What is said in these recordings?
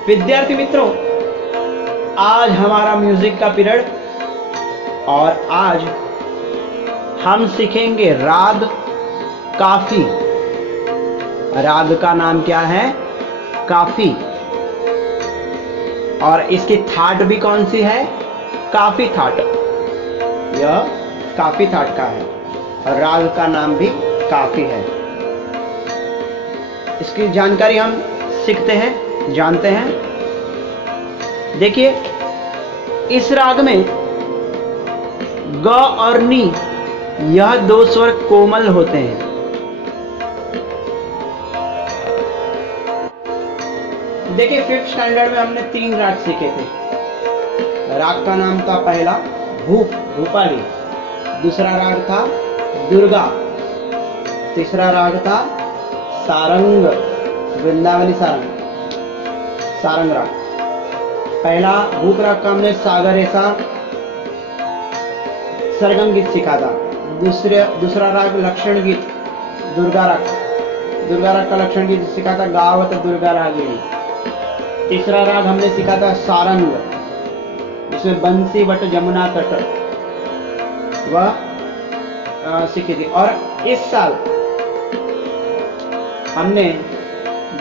विद्यार्थी मित्रों, आज हमारा म्यूजिक का पीरियड और आज हम सीखेंगे राग काफी। राग का नाम क्या है? काफी। और इसकी थाट भी कौन सी है? काफी थाट। यह काफी थाट का है और राग का नाम भी काफी है। इसकी जानकारी हम सीखते हैं, जानते हैं। देखिए, इस राग में ग और नी यह दो स्वर कोमल होते हैं। देखिए, 5th स्टैंडर्ड में हमने 3 राग सीखे थे। राग का नाम था पहला भूप, भूपाली। दूसरा राग था दुर्गा। तीसरा राग था सारंग, वृंदावनी सारंग, सारंग राग। पहला भूप राग का हमने सागर ऐसा सरगम गीत सीखा था। दूसरा राग लक्षण गीत दुर्गा राग, दुर्गा राग का लक्षण गीत सीखा था गावत दुर्गा रागिणी। तीसरा राग हमने सीखा था सारंग, जिसमें बंसी बट जमुना तट वह सीखी थी। और इस साल हमने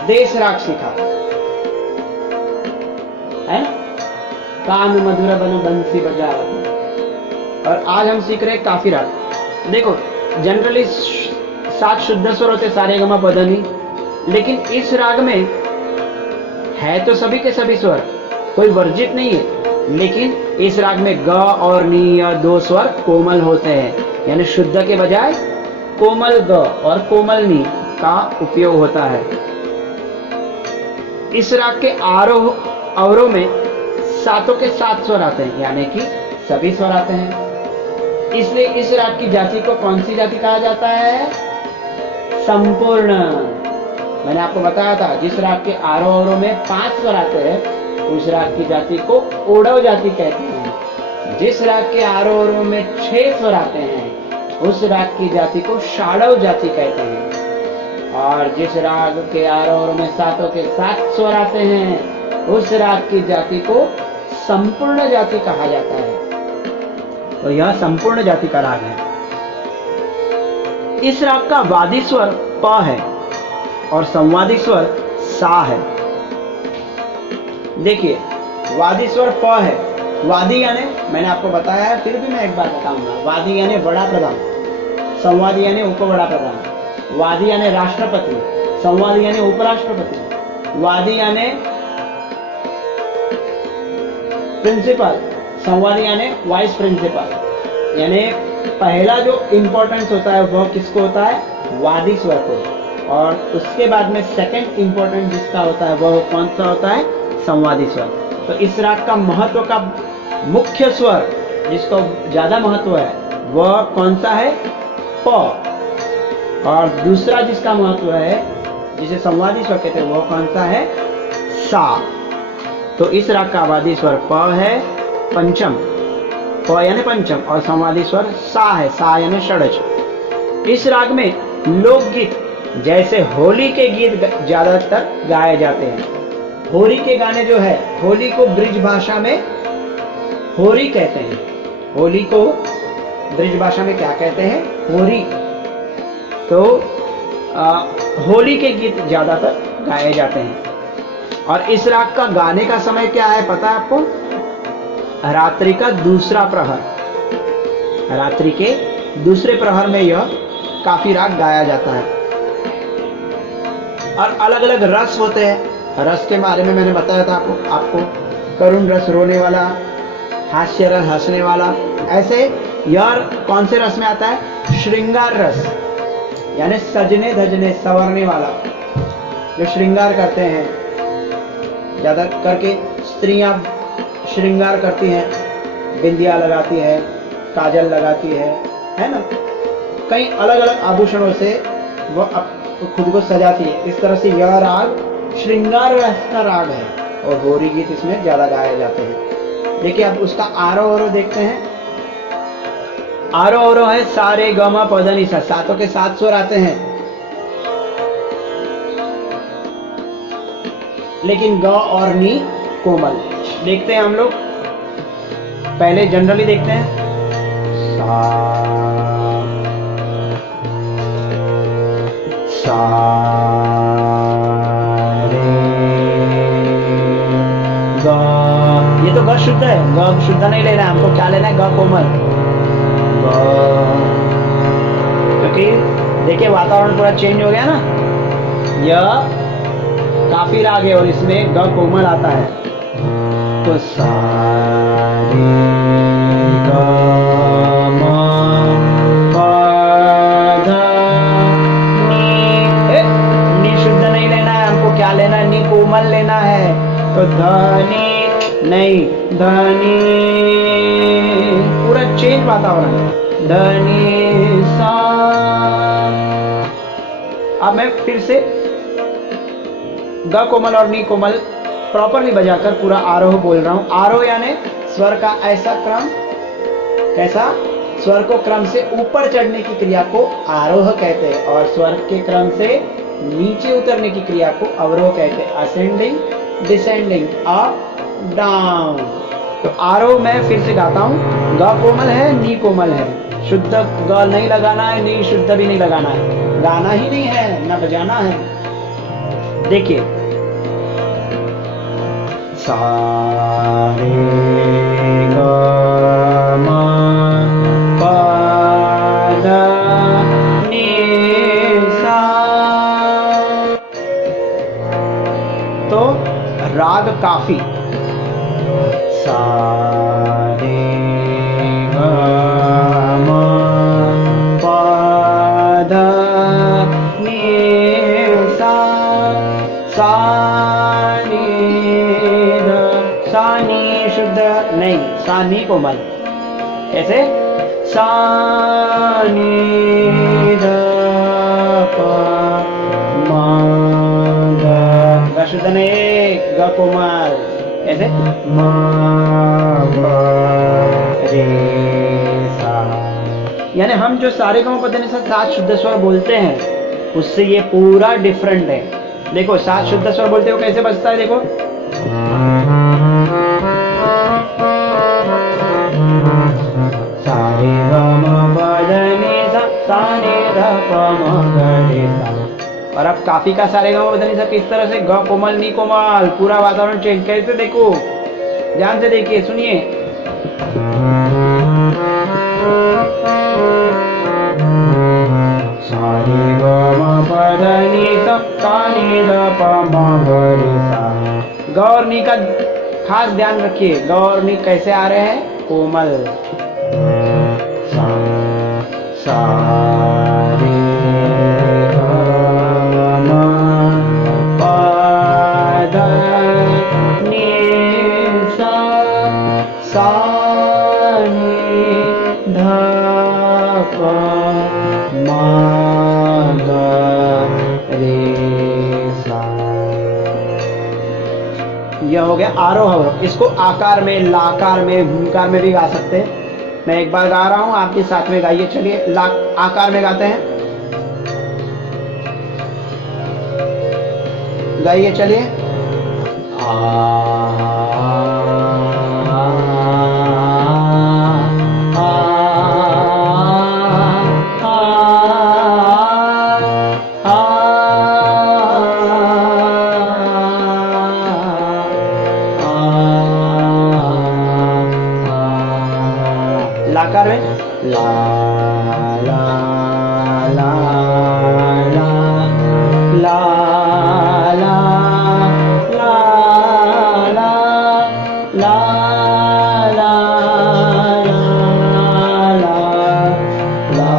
देश राग सीखा है ना, कान मधुर बन बंसी बजा। और आज हम सीख रहे काफी राग। देखो, जनरली 7 शुद्ध स्वर होते सारे गमा पधनी, लेकिन इस राग में है तो सभी के सभी स्वर, कोई वर्जित नहीं है, लेकिन इस राग में ग और नी या 2 स्वर कोमल होते हैं, यानी शुद्ध के बजाय कोमल ग और कोमल नी का उपयोग होता है। इस राग के आरोह अवरोह में 7 के 7 स्वर आते हैं, यानी कि सभी स्वर आते हैं। इसलिए इस राग की जाति को कौन सी जाति कहा जाता है? संपूर्ण। मैंने आपको बताया था, जिस राग के आरोह अवरोह में 5 स्वर आते हैं उस राग की जाति को ओढ़व जाति कहते हैं। जिस राग के आरोह अवरोह में 6 स्वर आते हैं उस राग की जाति को षाडव जाति कहते हैं। और जिस राग के आरोह अवरोह में 7 के 7 स्वर आते हैं उस राग की जाति को संपूर्ण जाति कहा जाता है। तो यह संपूर्ण जाति का राग है। इस राग का वादी स्वर प है और संवादी स्वर सा है। देखिए, वादी स्वर प है। वादी यानी मैंने आपको बताया है, फिर भी मैं एक बार बताऊंगा। वादी यानी बड़ा प्रधान, संवादी यानी उप बड़ा प्रधान। वादी यानी राष्ट्रपति, संवादी यानी उपराष्ट्रपति। वादी यानी प्रिंसिपल, संवादी यानी वाइस प्रिंसिपल। यानी पहला जो इंपॉर्टेंस होता है वह किसको होता है? वादी स्वर को। और उसके बाद में सेकंड इंपॉर्टेंट जिसका होता है वह कौन सा होता है? संवादी स्वर। तो इस राग का महत्व का मुख्य स्वर जिसको ज्यादा महत्व है वह कौन सा है? प। और दूसरा जिसका महत्व है, जिसे संवादी स्वर कहते हैं, वह कौन सा है? सा। तो इस राग का वादी स्वर प है, पंचम, प यानी पंचम, और संवादी स्वर सा है, सा यानी षड्ज। इस राग में लोकगीत जैसे होली के गीत ज्यादातर गाए जाते हैं। होली के गाने जो है, होली को ब्रिज भाषा में होरी कहते हैं। होली को ब्रिज भाषा में क्या कहते हैं? होरी। तो होली के गीत ज्यादातर गाए जाते हैं। और इस राग का गाने का समय क्या है पता है आपको? रात्रि का दूसरा प्रहर। रात्रि के दूसरे प्रहर में यह काफी राग गाया जाता है। और अलग अलग रस होते हैं। रस के बारे में मैंने बताया था आपको करुण रस रोने वाला, हास्य रस हंसने वाला। ऐसे यह कौन से रस में आता है? श्रृंगार रस, यानी सजने धजने संवरने वाला, जो श्रृंगार करते हैं। ज्यादा करके स्त्रियां श्रृंगार करती हैं, बिंदिया लगाती है, काजल लगाती है ना। कई अलग अलग आभूषणों से वह खुद को सजाती है। इस तरह से यह राग श्रृंगार रस का राग है और होरी गीत इसमें ज्यादा गाए जाते हैं। देखिए, अब उसका आरोह अवरोह देखते हैं। आरोह अवरोह है सारे गमा पधनी सा, 7 के 7 स्वर आते हैं। लेकिन ग और नी कोमल। देखते हैं हम लोग, पहले जनरली देखते हैं। सा सा रे ग, ये तो ग शुद्ध है, ग शुद्ध नहीं लेना है हमको, क्या लेना है, ग कोमल। क्योंकि देखिए वातावरण पूरा चेंज हो गया ना, यह काफी राग है और इसमें ग कोमल आता है। तो सा रे ग म प ध नी, नी शुद्ध नहीं लेना है हमको, क्या लेना है, नी कोमल लेना है। तो ध नी नहीं, ध नी, पूरा चेंज वातावरण। ध नी सा। अब मैं फिर से ग कोमल और नी कोमल प्रॉपरली बजाकर पूरा आरोह बोल रहा हूं। आरोह यानी स्वर का ऐसा क्रम, कैसा, स्वर को क्रम से ऊपर चढ़ने की क्रिया को आरोह कहते हैं और स्वर के क्रम से नीचे उतरने की क्रिया को अवरोह कहते हैं। Ascending, descending, up down. तो आरोह मैं फिर से गाता हूं। ग कोमल है, नी कोमल है, शुद्ध ग नहीं लगाना है, नी शुद्ध भी नहीं लगाना है, गाना ही नहीं है ना बजाना है। देखिए, सा रे ग म प ध नी सा। तो राग काफी, सा रे ग म प ध नी सा। सा नी ध, सा नी शुद्ध नहीं, सा नी कोमल। कैसे, सा नी ध प म ध, ग शुद्ध नहीं, ग कोमल। ऐसे म ग रे सा। यानी हम जो सारे गाँव पता नहीं सात शुद्ध स्वर बोलते हैं उससे ये पूरा डिफरेंट है। देखो सात शुद्ध स्वर बोलते हो कैसे बजता है, देखो सा रे ग म प ध नी सा, सा नी ध प म ग रे सा। और अब काफी का सारे गाँव पता नहीं सा किस तरह से, ग कोमल नी कोमल, पूरा वातावरण चेंज। कैसे, देखो ध्यान से देखिए, सुनिए। सा रे ग म प ध नी सा, सा नी ध प म ग रे सा। ग और नी का खास ध्यान रखिए, ग और नी कैसे आ रहे हैं, कोमल। सा सा रे ग म प ध नी सा, सा नी ध प म ग रे सा। यह हो गया आरोह अवरोह। इसको आकार में, लाकार में, भूमिकार में भी गा सकते हैं। मैं एक बार गा रहा हूं, आपके साथ में गाइए। चलिए आकार में गाते हैं, गाइए चलिए। लाकार में ला ला ला ला ला ला ला ला ला ला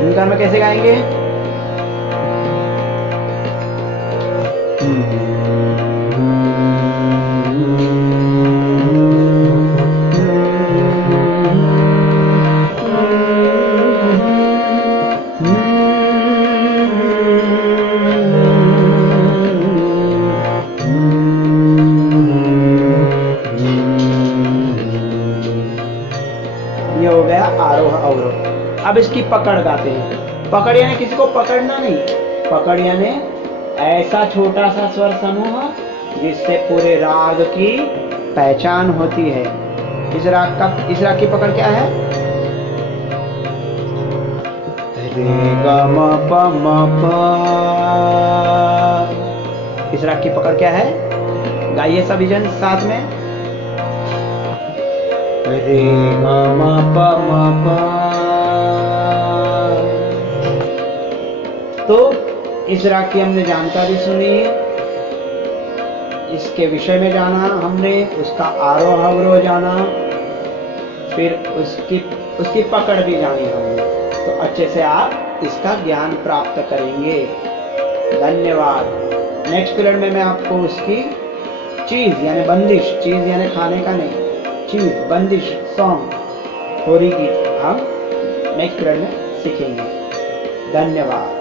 ओंकार में कैसे गाएंगे? ये हो गया आरोह अवरोह। अब इसकी पकड़ गाते हैं। पकड़ यानी किसी को पकड़ना नहीं, पकड़ यानी ऐसा छोटा सा स्वर समूह जिससे पूरे राग की पहचान होती है। इस राग की पकड़ क्या है? रे ग म प म प। इस राग की पकड़ क्या है? गाइए सभी जन साथ में। रे ग म प म प। तो इस राग की हमने जानकारी सुनी, इसके विषय में जाना हमने, उसका आरोह अवरोह जाना, फिर उसकी पकड़ भी जानी हमने। तो अच्छे से आप इसका ज्ञान प्राप्त करेंगे। धन्यवाद। नेक्स्ट पीरियड में मैं आपको उसकी चीज यानी बंदिश, चीज यानी खाने का नहीं, चीज बंदिश सॉन्ग होरी गीत हम नेक्स्ट पीरियड में सीखेंगे। धन्यवाद।